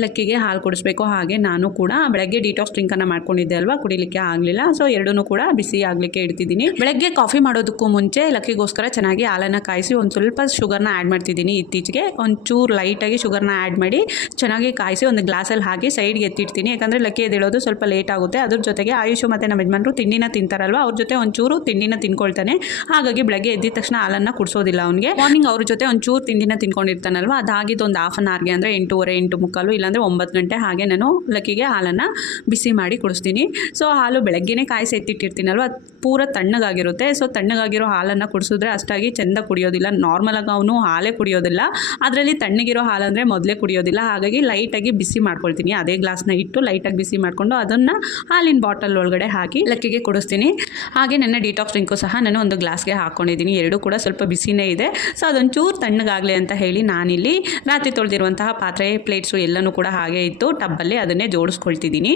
ಲಕ್ಕಿಗೆ ಹಾಲು ಕುಡಿಸ್ಬೇಕು. ಹಾಗೆ ನಾನು ಕೂಡ ಬೆಳಗ್ಗೆ ಡಿಟಾಕ್ಸ್ ಡ್ರಿಂಕನ್ನು ಮಾಡ್ಕೊಂಡಿದ್ದೆ ಅಲ್ವಾ, ಕುಡಿಲಿಕ್ಕೆ ಆಗಲಿಲ್ಲ. ಸೊ ಎರಡೂ ಕೂಡ ಬಿಸಿ ಆಗಲಿಕ್ಕೆ ಇಡ್ತಿದ್ದೀನಿ. ಬೆಳಗ್ಗೆ ಕಾಫಿ ಮಾಡೋದಕ್ಕೂ ಮುಂಚೆ ಲಕ್ಕಿಗೋಸ್ಕರ ಚೆನ್ನಾಗಿ ಹಾಲನ್ನು ಕಾಯಿಸಿ ಒಂದು ಸ್ವಲ್ಪ ಶುಗರ್ನ ಆ್ಯಡ್ ಮಾಡ್ತಿದ್ದೀನಿ. ಇತ್ತೀಚೆಗೆ ಒಂಚೂರು ಲೈಟಾಗಿ ಶುಗರ್ನ ಆ್ಯಡ್ ಮಾಡಿ ಚೆನ್ನಾಗಿ ಕಾಯಿಸಿ ಒಂದು ಗ್ಲಾಸಲ್ಲಿ ಹಾಕಿ ಸೈಡ್ಗೆ ಎತ್ತಿಡ್ತೀನಿ. ಯಾಕಂದರೆ ಲಕ್ಕಿ ಎದ್ದೇಳೋದು ಸ್ವಲ್ಪ ಲೇಟ್ ಆಗುತ್ತೆ. ಅದ್ರ ಜೊತೆಗೆ ಆಯುಷು ಮತ್ತು ನಮ್ಮ ಯಜಮಾನರು ತಿಂಡಿನ ತಿಂತಾರಲ್ವ, ಅವ್ರ ಜೊತೆ ಒಂಚೂರು ತಿಂಡಿನ ತಿನ್ಕೊಳ್ತಾನೆ. ಹಾಗಾಗಿ ಬೆಳಗ್ಗೆ ಎದ್ದಿದ ತಕ್ಷಣ ಹಾಲನ್ನು ಕುಡಿಸೋದಿಲ್ಲ ಅವನಿಗೆ. ಮಾರ್ನಿಂಗ್ ಅವ್ರ ಜೊತೆ ಒಂಚೂರು ತಿಂಡಿನ ತಿನ್ಕೊಂಡಿರ್ತಾನಲ್ವ, ಅದಾಗಿದ್ದು ಒಂದು ಹಾಫ್ ಆನ್ ಅವರ್ಗೆ ಅಂದರೆ 8:30, 8:45 ಇಲ್ಲಾಂದರೆ 9 ಗಂಟೆ ಹಾಗೆ ನಾನು ಲಕ್ಕಿಗೆ ಹಾಲನ್ನು ಬಿಸಿ ಮಾಡಿ ಕುಡಿಸ್ತೀನಿ. ಸೊ ಹಾಲು ಬೆಳಗ್ಗೆನೇ ಕಾಯಿಸಿ ಎತ್ತಿಟ್ಟಿರ್ತೀನಲ್ವ, ಪೂರ ತಣ್ಣಗಾಗಿರುತ್ತೆ. ಸೊ ತಣ್ಣಗಾಗಿರೋ ಹಾಲನ್ನು ಕುಡಿಸಿದ್ರೆ ಅಷ್ಟಾಗಿ ಚೆಂದ ಕುಡಿಯೋದಿಲ್ಲ. ನಾರ್ಮಲಾಗಿ ಅವನು ಹಾಲೇ ಕುಡಿಯೋದಿಲ್ಲ, ಅದರಲ್ಲಿ ತಣ್ಣಗಿರೋ ಹಾಲಂದರೆ ಮೊದಲೇ ಕುಡಿಯೋದಿಲ್ಲ. ಹಾಗಾಗಿ ಲೈಟಾಗಿ ಬಿಸಿ ಮಾಡ್ಕೊಳ್ತೀನಿ. ಅದೇ ಗ್ಲಾಸ್ನ ಇಟ್ಟು ಲೈಟಾಗಿ ಬಿಸಿ ಮಾಡಿಕೊಂಡು ಅದನ್ನು ಹಾಲಿನ ಬಾಟಲ್ ಒಳಗಡೆ ಹಾಕಿ ಲಕ್ಕಿಗೆ ಕುಡಿಸ್ತೀನಿ. ಹಾಗೆ ನನ್ನ ಡಿಟಾಕ್ಸ್ ಡ್ರಿಂಕು ಸಹ ನಾನು ಒಂದು ಗ್ಲಾಸ್ಗೆ ಹಾಕ್ಕೊಂಡಿದ್ದೀನಿ. ಎರಡೂ ಕೂಡ ಸ್ವಲ್ಪ ಬಿಸಿನೇ ಇದೆ. ಸೊ ಅದೊಂಚೂರು ತಣ್ಣಗಾಗಲಿ ಅಂತ ಹೇಳಿ ನಾನಿಲ್ಲಿ ರಾತ್ರಿ ತೊಳೆದಿರುವಂತಹ ಪಾತ್ರೆ, ಪ್ಲೇಟ್ಸು ಎಲ್ಲನೂ ಕೂಡ ಹಾಗೆ ಇತ್ತು ಟಬ್ಬಲ್ಲಿ, ಅದನ್ನೇ ಜೋಡಿಸ್ಕೊಳ್ತಿದ್ದೀನಿ.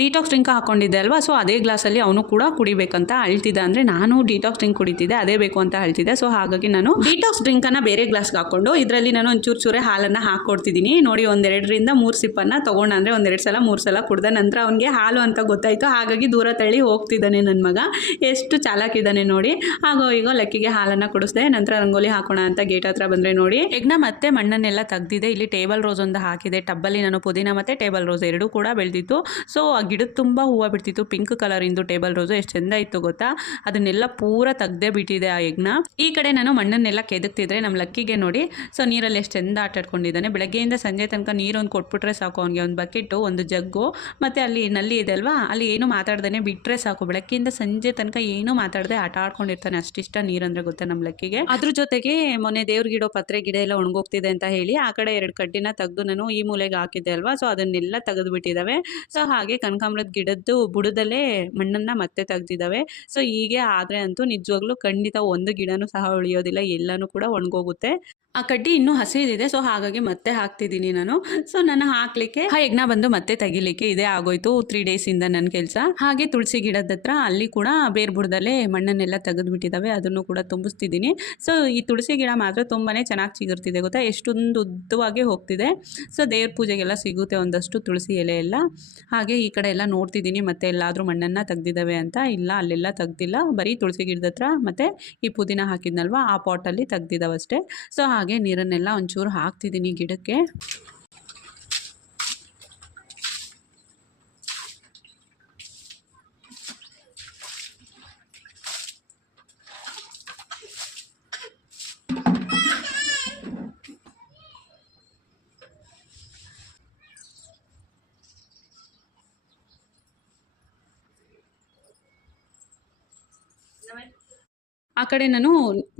ಡಿಟಾಕ್ಸ್ ಡ್ರಿಂಕ್ ಹಾಕೊಂಡಿದ್ದೆ ಅಲ್ವಾ, ಸೊ ಅದೇ ಗ್ಲಾಸಲ್ಲಿ ಅವನು ಕೂಡ ಕುಡಿಬೇಕಂತ ಅಳ್ತಿದ್ದ. ಅಂದರೆ ನಾನು ಡಿಟಾಕ್ಸ್ ಡ್ರಿಂಕ್ ಕುಡಿತಿದ್ದೆ, ಅದೇ ಬೇಕು ಅಂತ ಹೇಳ್ತಿದ್ದೆ. ಸೊ ಹಾಗಾಗಿ ನಾನು ಡಿಟಾಕ್ಸ್ ಡ್ರಿಂಕನ್ನು ಬೇರೆ ಗ್ಲಾಸ್ಗೆ ಹಾಕ್ಕೊಂಡು ಇದರಲ್ಲಿ ನಾನು ಒಂಚೂರು ಚೂರೇ ಹಾಲನ್ನು ಹಾಕ್ಕೊಡ್ತಿದ್ದೀನಿ. ನೋಡಿ, 1-2 ಸಿಪ್ಪನ್ನು ತೊಗೊಂಡು, ಅಂದರೆ 1-2 ಸಲ ಕುಡ್ದ ನಂತರ ಅವನಿಗೆ ಹಾಲು ಅಂತ ಗೊತ್ತಾಯಿತು. ಹಾಗಾಗಿ ದೂರ ತಳ್ಳಿ ಹೋಗ್ತಿದ್ದಾನೆ ನನ್ನ ಮಗ. ಎಷ್ಟು ಚಾಲಾಕಿದ್ದಾನೆ ನೋಡಿ. ಆಗೋ ಈಗ ಲಕ್ಕಿಗೆ ಹಾಲನ್ನು ಕುಡಿಸ್ದೆ. ನಂತರ ರಂಗೋಲಿ ಹಾಕೋಣ ಅಂತ ಗೇಟ್ ಹತ್ರ ಬಂದರೆ ನೋಡಿ, ಎಗ್ನ ಮತ್ತೆ ಮಣ್ಣನ್ನೆಲ್ಲ ತೆಗ್ದಿದೆ. ಇಲ್ಲಿ ಟೇಬಲ್ ರೋಸ್ ಒಂದು ಹಾಕಿದೆ. ಟಬ್ಬಲ್ಲಿ ನಾನು ಪುದೀನ ಮತ್ತು ಟೇಬಲ್ ರೋಸ್ ಎರಡೂ ಕೂಡ ಬೆಳೆದಿತ್ತು. ಸೊ ಆ ಗಿಡದ ತುಂಬ ಹೂವು ಬಿಡ್ತಿತ್ತು, ಪಿಂಕ್ ಕಲರ್ ಇಂದು ಟೇಬಲ್ ರೋಸು. ಎಷ್ಟು ಚೆಂದ ಇತ್ತು ಗೊತ್ತಾ. ಅದನ್ನೆಲ್ಲ ಪೂರ ತೆಗ್ದೇ ಬಿಟ್ಟಿದೆ ಆ ಎಗ್ನ. ಈ ಕಡೆ ನಾನು ಮಣ್ಣನ್ನೆಲ್ಲ ಕೆದಕ್ತಿದ್ರೆ ನಮ್ಮ ಲಕ್ಕಿಗೆ ನೋಡಿ, ಸೊ ನೀರಲ್ಲಿ ಎಷ್ಟು ಚೆಂದ ಆಟಾಡ್ಕೊಂಡಿದ್ದಾನೆ. ಬೆಳಗ್ಗೆಯಿಂದ ಸಂಜೆ ತನಕ ನೀರೊಂದು ಕೊಟ್ಬಿಟ್ರೆ ಸಾಕು ಅವನಿಗೆ. ಒಂದು ಬಕೆಟು, ಒಂದು ಜಗ್ಗು, ಮತ್ತು ಅಲ್ಲಿ ನಲ್ಲಿ ಇದೆ ಅಲ್ವಾ, ಅಲ್ಲಿ ಏನು ಮಾತಾಡ್ದೇ ಬಿಟ್ಟರೆ ಸಾಕು. ಬೆಳಗ್ಗೆಯಿಂದ ಸಂಜೆ ತನಕ ಏನೂ ಮಾತಾಡದೆ ಆಟ ಆಡ್ಕೊಂಡಿರ್ತಾನೆ. ಅಷ್ಟಿಷ್ಟ ನೀರಂದ್ರೆ ಗೊತ್ತಾ ನಮ್ಮ ಲಕ್ಕಿಗೆ. ಅದ್ರ ಜೊತೆಗೆ ಮೊನ್ನೆ ದೇವ್ರ ಗಿಡ, ಪತ್ರೆ ಗಿಡ ಎಲ್ಲ ಒಣಗೋಗ್ತಿದೆ ಅಂತ ಹೇಳಿ ಆ ಕಡೆ 2 ಕಡ್ಡಿನ ತೆಗೆದು ನಾನು ಈ ಮೂಲೆಗೆ ಹಾಕಿದ್ದೆ ಅಲ್ವಾ, ಸೊ ಅದನ್ನೆಲ್ಲ ತೆಗೆದು ಬಿಟ್ಟಿದ್ದಾವೆ. ಸೊ ಹಾಗೆ ಕನಕಾಂಬರದ ಗಿಡದ್ದು ಬುಡದಲ್ಲೇ ಮಣ್ಣನ್ನು ಮತ್ತೆ ತೆಗ್ದಿದ್ದಾವೆ. ಸೊ ಹೀಗೆ ಆದರೆ ಅಂತೂ ನಿಜವಾಗ್ಲೂ ಖಂಡಿತ ಒಂದು ಗಿಡನೂ ಸಹ ಉಳಿಯೋದಿಲ್ಲ, ಎಲ್ಲನೂ ಕೂಡ ಒಣಗೋಗುತ್ತೆ. ಆ ಕಡ್ಡಿ ಇನ್ನೂ ಹಸಿದಿದೆ, ಸೊ ಹಾಗಾಗಿ ಮತ್ತೆ ಹಾಕ್ತಿದ್ದೀನಿ ನಾನು. ಸೊ ನಾನು ಹಾಕ್ಲಿಕ್ಕೆ ಆ ಎಗ್ನ ಬಂದು ಮತ್ತೆ ತೆಗಿಲಿಕ್ಕೆ ಇದೇ ಆಗೋಯ್ತು 3 ಡೇಸಿಂದ ನನ್ನ ಕೆಲಸ. ಹಾಗೆ ತುಳಸಿ ಗಿಡದ ಹತ್ರ ಅಲ್ಲಿ ಕೂಡ ಬೇರ್ ಬುಡದಲ್ಲೇ ಮಣ್ಣನ್ನೆಲ್ಲ ತೆಗೆದುಬಿಟ್ಟಿದ್ದಾವೆ, ಅದನ್ನು ಕೂಡ ತುಂಬಿಸ್ತಿದ್ದೀನಿ. ಸೊ ಈ ತುಳಸಿ ಗಿಡ ಮಾತ್ರ ತುಂಬಾ ಚೆನ್ನಾಗಿ ಚಿಗುರ್ತಿದೆ ಗೊತ್ತಾ, ಎಷ್ಟೊಂದು ಉದ್ದವಾಗಿ ಹೋಗ್ತಿದೆ. ಸೊ ದೇವ್ರ ಪೂಜೆಗೆಲ್ಲ ಸಿಗುತ್ತೆ ಒಂದಷ್ಟು ತುಳಸಿ ಎಲೆ ಎಲ್ಲ. ಹಾಗೆ ಈ ಕಡೆ ಎಲ್ಲ ನೋಡ್ತಿದ್ದೀನಿ ಮತ್ತೆ ಎಲ್ಲಾದರೂ ಮಣ್ಣನ್ನು ತೆಗ್ದಿದ್ದಾವೆ ಅಂತ. ಇಲ್ಲ, ಅಲ್ಲೆಲ್ಲ ತೆಗ್ದಿಲ್ಲ, ಬರೀ ತುಳಸಿ ಗಿಡದ ಹತ್ರ ಮತ್ತು ಈ ಪುದೀನ ಹಾಕಿದ್ನಲ್ವ ಆ ಪಾಟಲ್ಲಿ ತೆಗ್ದಿದ್ದಾವಷ್ಟೇ. ಸೊ ಹಾಗೆ ನೀರನ್ನೆಲ್ಲ ಒಂಚೂರು ಹಾಕ್ತಿದ್ದೀನಿ ಗಿಡಕ್ಕೆ. ಆ ಕಡೆ ನಾನು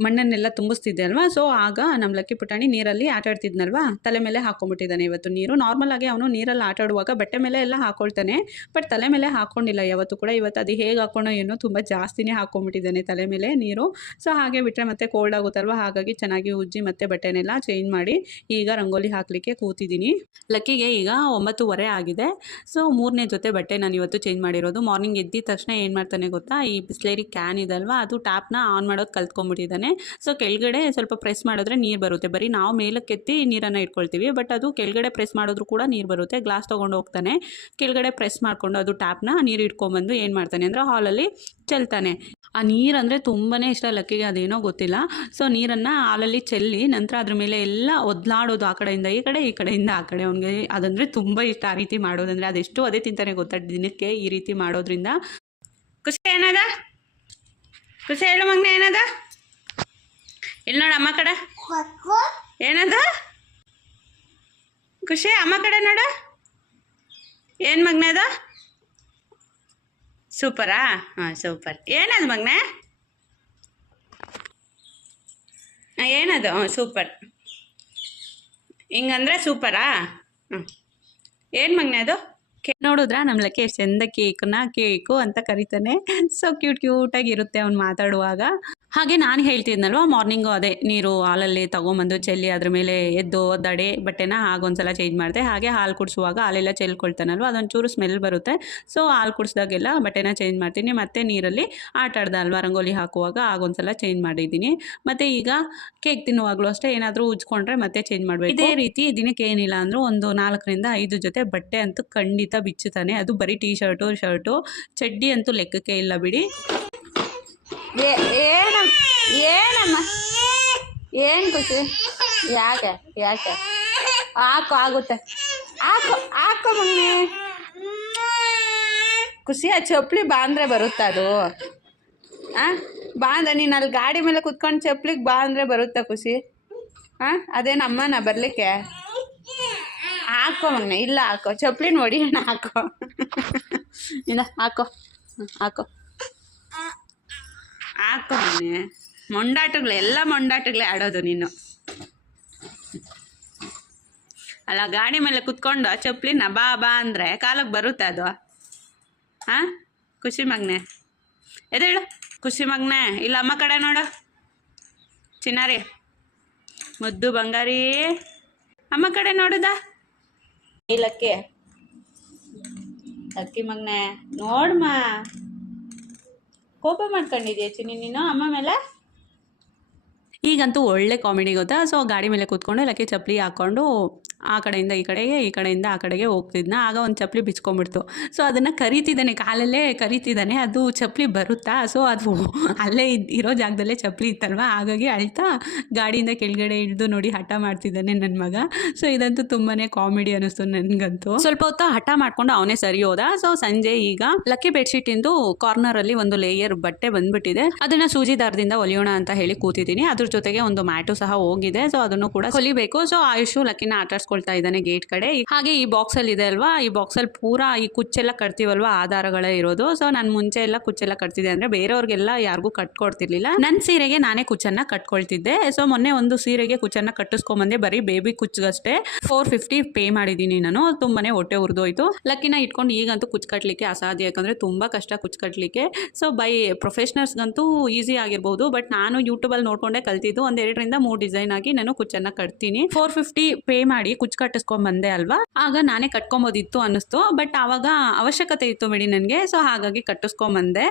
ಮಣ್ಣನ್ನೆಲ್ಲ ತುಂಬಿಸ್ತಿದ್ದೆ ಅಲ್ವಾ, ಸೊ ಆಗ ನಮ್ಮ ಲಕ್ಕಿ ಪುಟಾಣಿ ನೀರಲ್ಲಿ ಆಟಾಡ್ತಿದ್ನಲ್ವಾ, ತಲೆ ಮೇಲೆ ಹಾಕ್ಕೊಂಬಿಟ್ಟಿದ್ದಾನೆ ಇವತ್ತು ನೀರು. ನಾರ್ಮಲಾಗಿ ಅವನು ನೀರಲ್ಲಿ ಆಟಾಡುವಾಗ ಬಟ್ಟೆ ಮೇಲೆ ಎಲ್ಲ ಹಾಕ್ಕೊಳ್ತಾನೆ, ಬಟ್ ತಲೆ ಮೇಲೆ ಹಾಕ್ಕೊಂಡಿಲ್ಲ ಯಾವತ್ತೂ ಕೂಡ. ಇವತ್ತು ಅದು ಹೇಗೆ ಹಾಕ್ಕೊಂಡೋ ಏನೋ ತುಂಬ ಜಾಸ್ತಿನೇ ಹಾಕ್ಕೊಂಬಿಟ್ಟಿದ್ದಾನೆ ತಲೆ ಮೇಲೆ ನೀರು. ಸೊ ಹಾಗೆ ಬಿಟ್ಟರೆ ಮತ್ತೆ ಕೋಲ್ಡ್ ಆಗುತ್ತಲ್ವ, ಹಾಗಾಗಿ ಚೆನ್ನಾಗಿ ಉಜ್ಜಿ ಮತ್ತೆ ಬಟ್ಟೆನೆಲ್ಲ ಚೇಂಜ್ ಮಾಡಿ ಈಗ ರಂಗೋಲಿ ಹಾಕಲಿಕ್ಕೆ ಕೂತಿದ್ದೀನಿ. ಲಕ್ಕಿಗೆ ಈಗ 9:30 ಆಗಿದೆ. ಸೊ 3ನೇ ಜೊತೆ ಬಟ್ಟೆ ನಾನು ಇವತ್ತು ಚೇಂಜ್ ಮಾಡಿರೋದು. ಮಾರ್ನಿಂಗ್ ಎದ್ದಿದ ತಕ್ಷಣ ಏನು ಮಾಡ್ತಾನೆ ಗೊತ್ತಾ, ಈ ಬಿಸ್ಲೇರಿ ಕ್ಯಾನ್ ಇದಲ್ವಾ, ಅದು ಟ್ಯಾಪ್ನ ಆನ್ ಮಾಡೋದು ಕಲ್ತ್ಕೊಂಡ್ಬಿಟ್ಟಿದ್ದಾನೆ. ಸೊ ಕೆಳಗಡೆ ಸ್ವಲ್ಪ ಪ್ರೆಸ್ ಮಾಡಿದ್ರೆ ನೀರು ಬರುತ್ತೆ. ಬರೀ ನಾವು ಮೇಲಕ್ಕೆತ್ತಿ ನೀರನ್ನು ಇಟ್ಕೊಳ್ತೀವಿ, ಬಟ್ ಅದು ಕೆಳಗಡೆ ಪ್ರೆಸ್ ಮಾಡಿದ್ರು ಕೂಡ ನೀರು ಬರುತ್ತೆ. ಗ್ಲಾಸ್ ತೊಗೊಂಡು ಹೋಗ್ತಾನೆ, ಕೆಳಗಡೆ ಪ್ರೆಸ್ ಮಾಡಿಕೊಂಡು ಅದು ಟ್ಯಾಪ್ನ ನೀರು ಇಟ್ಕೊಂಡ್ಬಂದು ಏನು ಮಾಡ್ತಾನೆ ಅಂದರೆ ಹಾಲಲ್ಲಿ ಚೆಲ್ತಾನೆ. ಆ ನೀರು ಅಂದರೆ ತುಂಬಾ ಇಷ್ಟ ಲಕ್ಕಿಗೆ, ಅದೇನೋ ಗೊತ್ತಿಲ್ಲ. ಸೊ ನೀರನ್ನು ಹಾಲಲ್ಲಿ ಚೆಲ್ಲಿ ನಂತರ ಅದ್ರ ಮೇಲೆ ಎಲ್ಲ ಒದ್ಲಾಡೋದು, ಆ ಕಡೆಯಿಂದ ಈ ಕಡೆ, ಈ ಕಡೆಯಿಂದ ಆ ಕಡೆ. ಅವನಿಗೆ ಅದಂದರೆ ತುಂಬ ಇಷ್ಟ ಆ ರೀತಿ ಮಾಡೋದಂದರೆ. ಅದೆಷ್ಟು ಅದೇ ತಿಂತಾನೆ ಗೊತ್ತಾ ದಿನಕ್ಕೆ ಈ ರೀತಿ ಮಾಡೋದ್ರಿಂದ. ಖುಷಿ ಏನದ? ಖುಷಿ ಹೇಳು ಮಗನ ಏನದ? ಇಲ್ಲಿ ನೋಡು ಅಮ್ಮ ಕಡೆ ಏನದ? ಖುಷಿ ಅಮ್ಮ ಕಡೆ ನೋಡು ಏನು ಮಗನ ಅದು? ಸೂಪರಾ? ಹಾಂ ಸೂಪರ್. ಏನದು ಮಗನ? ಏನದು? ಹ್ಞೂ ಸೂಪರ್. ಹಿಂಗಂದ್ರೆ ಸೂಪರಾ? ಹ್ಞೂ. ಏನು ಮಗನ ಅದು? ನೋಡಿದ್ರಾ ನಮ್ಮ ಲಕ್ಕಿ ಎಷ್ಟು ಚೆಂದ ಕೇಕು ಅಂತ ಕರಿತಾನೆ. ಸೊ ಕ್ಯೂಟಾಗಿರುತ್ತೆ ಅವ್ನು ಮಾತಾಡುವಾಗ. ಹಾಗೆ ನಾನು ಹೇಳ್ತಿದ್ನಲ್ವ, ಮಾರ್ನಿಂಗು ಅದೇ ನೀರು ಹಾಲಲ್ಲಿ ತೊಗೊಂಬಂದು ಚೆಲ್ಲಿ ಅದ್ರ ಮೇಲೆ ಎದ್ದು ಒದ್ದಾಡಿ ಬಟ್ಟೆನ ಆಗೊಂದ್ಸಲ ಚೇಂಜ್ ಮಾಡಿದೆ. ಹಾಗೆ ಹಾಲು ಕುಡಿಸುವಾಗ ಹಾಲೆಲ್ಲ ಚೆಲ್ಕೊಳ್ತಾನಲ್ವ, ಅದೊಂಚೂರು ಸ್ಮೆಲ್ ಬರುತ್ತೆ. ಸೊ ಹಾಲು ಕುಡಿಸ್ದಾಗೆಲ್ಲ ಬಟ್ಟೆನ ಚೇಂಜ್ ಮಾಡ್ತೀನಿ. ಮತ್ತು ನೀರಲ್ಲಿ ಆಟ ಆಡ್ದೆ ಅಲ್ವಾ ರಂಗೋಲಿ ಹಾಕುವಾಗ ಆಗೊಂದ್ಸಲ ಚೇಂಜ್ ಮಾಡಿದ್ದೀನಿ. ಮತ್ತು ಈಗ ಕೇಕ್ ತಿನ್ನುವಾಗಲೂ ಅಷ್ಟೇ ಏನಾದರೂ ಉಜ್ಕೊಂಡ್ರೆ ಮತ್ತೆ ಚೇಂಜ್ ಮಾಡಬೇಕು. ಇದೇ ರೀತಿ ದಿನಕ್ಕೆ ಏನಿಲ್ಲ ಅಂದರೂ ಒಂದು 4ರಿಂದ 5 ಜೊತೆ ಬಟ್ಟೆ ಅಂತೂ ಖಂಡಿತ ಬಿಚ್ಚುತ್ತಾನೆ. ಅದು ಬರೀ ಶರ್ಟು ಚಡ್ಡಿ ಅಂತೂ ಲೆಕ್ಕಕ್ಕೆ ಇಲ್ಲ ಬಿಡಿ. ಏನಮ್ಮ ಏನು ಖುಷಿ? ಯಾಕೆ ಆಗುತ್ತೆ ಹಾಕೋ ಮಮ್ಮಿ. ಖುಷಿ ಆ ಚಪ್ಪಲಿ ಬಾಂದ್ರೆ ಬರುತ್ತಾ ಅದು? ನೀನು ಅಲ್ಲಿ ಗಾಡಿ ಮೇಲೆ ಕುತ್ಕೊಂಡು ಚಪ್ಪಲಿಗೆ ಬಾಂದ್ರೆ ಬರುತ್ತಾ ಖುಷಿ? ಅದೇನು ಅಮ್ಮನ ಬರಲಿಕ್ಕೆ? ಹಾಕೋ ಮಗನೆ. ಇಲ್ಲ ಹಾಕೋ ಚಪ್ಪಲಿ ನೋಡಿ ಹಾಕೋ. ಇಲ್ಲ ಹಾಕೋ ಮಗನೆ. ಎಲ್ಲ ಮೊಂಡಾಟಗಳೇ ಆಡೋದು ನೀನು. ಅಲ್ಲ ಗಾಡಿ ಮೇಲೆ ಕುತ್ಕೊಂಡು ಚಪ್ಪಲಿನ ಬಾ ಅಂದರೆ ಕಾಲಕ್ಕೆ ಬರುತ್ತೆ ಅದು. ಖುಷಿ ಮಗನೆ ಎದೇಳು ಖುಷಿ ಮಗನೆ. ಇಲ್ಲ ಅಮ್ಮ ಕಡೆ ನೋಡು ಚಿನ್ನಾರಿ ಮುದ್ದು ಬಂಗಾರಿ. ಅಮ್ಮ ಕಡೆ ನೋಡುದಾ? ಇಲ್ಲಕ್ಕೆ ಅಕ್ಕಿ ಮಗನೇ ನೋಡ್ಮ ಕೋಪ ಮಾಡ್ಕೊಂಡಿದ್ಯಾ ಚಿನ್ನಿ ನೀನು ಅಮ್ಮ ಮೇಲೆ. ಈಗಂತೂ ಒಳ್ಳೆ ಕಾಮಿಡಿ ಗೊತ್ತಾ. ಸೊ ಗಾಡಿ ಮೇಲೆ ಕೂತ್ಕೊಂಡು ಲಕ್ಕಿ ಚಪ್ಪಲಿ ಹಾಕ್ಕೊಂಡು ಆ ಕಡೆಯಿಂದ ಈ ಕಡೆಗೆ ಈ ಕಡೆಯಿಂದ ಆ ಕಡೆಗೆ ಹೋಗ್ತಿದ್ನ. ಆಗ ಒಂದು ಚಪ್ಪಲಿ ಬಿಚ್ಕೊಂಡ್ಬಿಡ್ತು. ಸೊ ಅದನ್ನು ಕರಿತಿದ್ದಾನೆ, ಕಾಲಲ್ಲೇ ಕರಿತಿದ್ದಾನೆ. ಅದು ಚಪ್ಪಲಿ ಬರುತ್ತಾ, ಸೊ ಅದು ಅಲ್ಲೇ ಇರೋ ಜಾಗದಲ್ಲೇ ಚಪ್ಪಲಿ ಇತ್ತಲ್ವ, ಹಾಗಾಗಿ ಅಳ್ತಾ ಗಾಡಿಯಿಂದ ಕೆಳಗಡೆ ಇಳಿದು ನೋಡಿ ಹಠ ಮಾಡ್ತಿದ್ದಾನೆ ನನ್ನ ಮಗ. ಸೊ ಇದಂತೂ ತುಂಬಾ ಕಾಮಿಡಿ ಅನ್ನಿಸ್ತು ನನಗಂತೂ. ಸ್ವಲ್ಪ ಹೊತ್ತು ಹಠ ಮಾಡ್ಕೊಂಡು ಅವನೇ ಸರಿ ಹೋದ. ಸೊ ಸಂಜೆ ಈಗ ಲಕ್ಕಿ ಬೆಡ್ಶೀಟಿಂದು ಕಾರ್ನರಲ್ಲಿ ಒಂದು ಲೇಯರ್ ಬಟ್ಟೆ ಬಂದ್ಬಿಟ್ಟಿದೆ. ಅದನ್ನ ಸೂಜಿ ದಾರದಿಂದ ಹೊಲಿಯೋಣ ಅಂತ ಹೇಳಿ ಕೂತಿದ್ದೀನಿ. ಅದ್ರ ಜೊತೆಗೆ ಒಂದು ಮ್ಯಾಟು ಸಹ ಹೋಗಿದೆ. ಸೊ ಅದನ್ನು ಕೂಡ ಹೊಲಿಬೇಕು. ಸೊ ಆಯುಷು ಲಕ್ಕಿನ ಆಟಾಡ್ಸ್ಕೊಳ್ತಾ ಇದ್ದಾನೆ ಗೇಟ್ ಕಡೆ. ಹಾಗೆ ಈ ಬಾಕ್ಸ್ ಅಲ್ಲಿ ಇದೆ ಅಲ್ವಾ, ಈ ಬಾಕ್ಸ್ ಅಲ್ಲಿ ಪೂರಾ ಈ ಕುಚ್ಚೆಲ್ಲ ಕಟ್ತೀವಲ್ವಾ ಆಧಾರಗಳೇ ಇರೋದು. ಸೊ ನಾನು ಮುಂಚೆ ಎಲ್ಲ ಕುಚ್ಚೆಲ್ಲ ಕಟ್ತಿದ್ದೆ, ಅಂದ್ರೆ ಬೇರೆಯವ್ರಿಗೆಲ್ಲ ಯಾರಿಗೂ ಕಟ್ಕೊಡ್ತಿರ್ಲಿಲ್ಲ. ನನ್ನ ಸೀರೆಗೆ ನಾನೇ ಕುಚ್ಚನ್ನ ಕಟ್ಕೊಳ್ತಿದ್ದೆ. ಸೊ ಮೊನ್ನೆ ಒಂದು ಸೀರೆಗೆ ಕುಚ್ಚನ್ನ ಕಟ್ಟಿಸ್ಕೊಂಬಂದೆ, ಬರೀ ಬೇಬಿ ಕುಚ್ಚಗಷ್ಟೇ 450 ಪೇ ಮಾಡಿದ್ದೀನಿ ನಾನು. ತುಂಬಾನೇ ಹೊಟ್ಟೆ ಉರಿದೋಯ್ತು. ಲಕ್ಕಿನ ಇಟ್ಕೊಂಡು ಈಗಂತೂ ಕುಚ್ಚು ಕಟ್ಲಿಕ್ಕೆ ಅಸಾಧ್ಯ, ಯಾಕಂದ್ರೆ ತುಂಬಾ ಕಷ್ಟ ಕುಚ್ಚು ಕಟ್ಲಿಕ್ಕೆ. ಸೊ ಬೈ ಪ್ರೊಫೆಷನಲ್ಸ್ಗಂತೂ ಈಸಿ ಆಗಿರ್ಬೋದು, ಬಟ್ ನಾನು ಯೂಟ್ಯೂಬಲ್ಲಿ ನೋಡ್ಕೊಂಡೆ ಕಲ್ತಿದ್ದು. ಒಂದು 2 ರಿಂದ 3 ಡಿಸೈನ್ ಆಗಿ ನಾನು ಕುಚ್ಚನ್ನ ಕಟ್ತೀನಿ. 450 ಪೇ ಮಾಡಿ ಕುಚ್ಚು ಕಟ್ಟಿಸ್ಕೊಂಡ್ ಬಂದೆ ಅಲ್ವಾ, ಆಗ ನಾನೇ ಕಟ್ಕೊಂಬೋದಿತ್ತು ಅನ್ನಿಸ್ತು. ಬಟ್ ಆವಾಗ ಅವಶ್ಯಕತೆ ಇತ್ತು ಬಿಡಿ ನನಗೆ. ಸೊ ಹಾಗಾಗಿ ಕಟ್ಟಿಸ್ಕೊಂಬಂದೆ.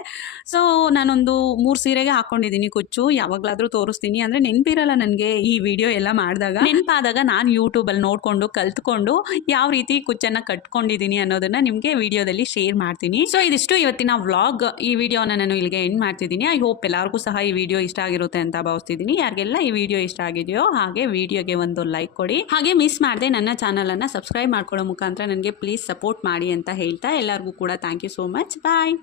ಸೊ ನಾನೊಂದು 3 ಸೀರೆಗೆ ಹಾಕೊಂಡಿದ್ದೀನಿ ಕುಚ್ಚು. ಯಾವಾಗಲಾದರೂ ತೋರಿಸ್ತೀನಿ, ಅಂದರೆ ನೆನಪಿರಲ್ಲ ನನಗೆ ಈ ವಿಡಿಯೋ ಎಲ್ಲ ಮಾಡಿದಾಗ. ನೆನಪಾದಾಗ ನಾನು ಯೂಟ್ಯೂಬಲ್ಲಿ ನೋಡಿಕೊಂಡು ಕಲ್ತ್ಕೊಂಡು ಯಾವ ರೀತಿ ಕುಚ್ಚನ್ನು ಕಟ್ಕೊಂಡಿದ್ದೀನಿ ಅನ್ನೋದನ್ನ ನಿಮಗೆ ವಿಡಿಯೋದಲ್ಲಿ ಶೇರ್ ಮಾಡ್ತೀನಿ. ಸೊ ಇದಿಷ್ಟು ಇವತ್ತಿನ ವ್ಲಾಗ್. ಈ ವಿಡಿಯೋನ ನಾನು ಇಲ್ಲಿಗೆ ಎಂಡ್ ಮಾಡ್ತಿದ್ದೀನಿ. ಐ ಹೋಪ್ ಎಲ್ಲರಿಗೂ ಸಹ ಈ ವಿಡಿಯೋ ಇಷ್ಟ ಆಗಿರುತ್ತೆ ಅಂತ ಭಾವಿಸ್ತಿದ್ದೀನಿ. ಯಾರಿಗೆಲ್ಲ ಈ ವಿಡಿಯೋ ಇಷ್ಟ ಆಗಿದೆಯೋ ಹಾಗೆ ವಿಡಿಯೋಗೆ ಒಂದು ಲೈಕ್ ಕೊಡಿ. ಹಾಗೆ ಮಿಸ್ ಮಾಡದೆ ನನ್ನ ಚಾನಲನ್ನು ಸಬ್ಸ್ಕ್ರೈಬ್ ಮಾಡ್ಕೊಳ್ಳೋ ಮುಖಾಂತರ ನನಗೆ ಪ್ಲೀಸ್ ಸಪೋರ್ಟ್ ಮಾಡಿ ಅಂತ ಹೇಳ್ತಾ ಎಲ್ಲರಿಗೂ ಕೂಡ thank you so much. Bye.